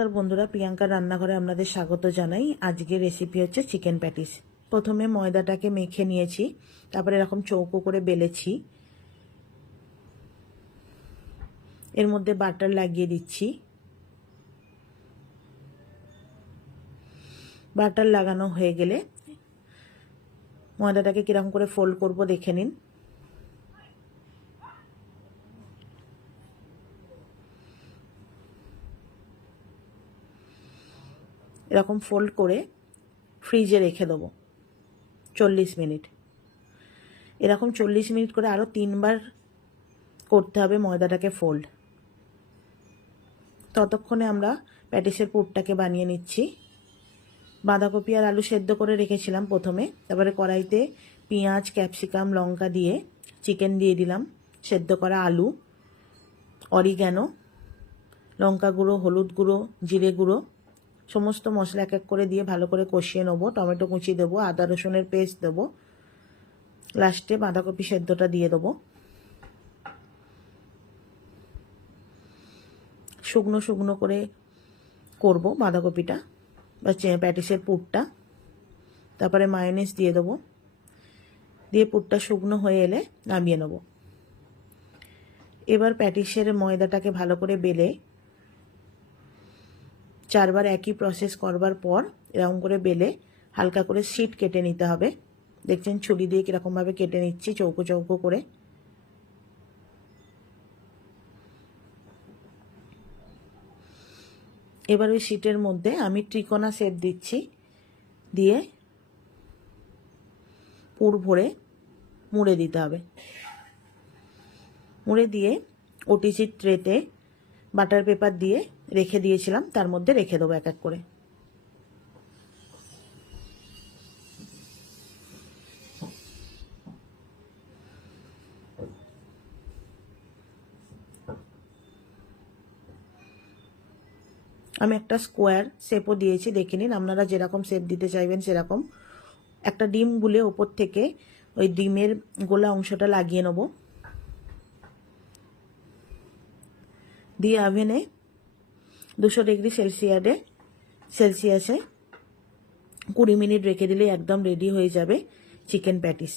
নমস্কার বন্ধুরা, প্রিয়াঙ্কার রান্নাঘরে আপনাদের স্বাগত জানাই। আজকের রেসিপি হচ্ছে চিকেন প্যাটিস। প্রথমে ময়দাটাকে মেখে নিয়েছি, তারপরে এরকম চৌকো করে বেলেছি, এর মধ্যে বাটার লাগিয়ে দিচ্ছি। বাটার লাগানো হয়ে গেলে ময়দাটাকে কিরকম করে ফোল্ড করব দেখে নিন। এরকম ফোল্ড করে ফ্রিজে রেখে দেবো 40 মিনিট। এরকম 40 মিনিট করে আরও 3বার করতে হবে ময়দাটাকে ফোল্ড। ততক্ষণে আমরা প্যাটিসের পুরটাকে বানিয়ে নিচ্ছি। বাঁধাকপি আর আলু সেদ্ধ করে রেখেছিলাম প্রথমে, তারপরে কড়াইতে পেঁয়াজ, ক্যাপসিকাম, লঙ্কা দিয়ে চিকেন দিয়ে দিলাম, সেদ্ধ করা আলু, অরিগ্যানো, লঙ্কা গুঁড়ো, হলুদ গুঁড়ো, জিরে গুঁড়ো, সমস্ত মশলা এক এক করে দিয়ে ভালো করে কষিয়ে নেবো। টমেটো কুচি দেবো, আদা রসুনের পেস্ট দেবো, লাস্টে বাঁধাকপি সেদ্ধটা দিয়ে দেবো। শুকনো শুকনো করে করব বাঁধাকপিটা বা প্যাটিসের পুরটা। তারপরে মায়োনিজ দিয়ে দেবো, দিয়ে পুরটা শুকনো হয়ে এলে নামিয়ে নেব। এবার প্যাটিসের ময়দাটাকে ভালো করে বেলে 4বার একই প্রসেস করবার পর এরকম করে বেলে হালকা করে শিট কেটে নিতে হবে। দেখছেন ছুরি দিয়ে কীরকমভাবে কেটে নিচ্ছি চৌকো চৌকো করে। এবার ওই শিটের মধ্যে আমি ত্রিকোণা শেপ দিচ্ছি, দিয়ে পুর ভরে মুড়ে দিতে হবে। মুড়ে দিয়ে ওটিজির ট্রেতে বাটার পেপার দিয়ে রেখে দিয়েছিলাম, তার মধ্যে রেখে দেবো এক এক করে। আমি একটা স্কোয়ার শেপও দিয়েছি, দেখে নিন। আপনারা যেরকম শেপ দিতে চাইবেন সেরকম। একটা ডিম গুলে ওপর থেকে ওই ডিমের গোলা অংশটা লাগিয়ে নেব, দিয়ে ওভেনে 200 ডিগ্রি সেলসিয়াসে 20 মিনিট রেখে দিলে একদম রেডি হয়ে যাবে চিকেন প্যাটিস।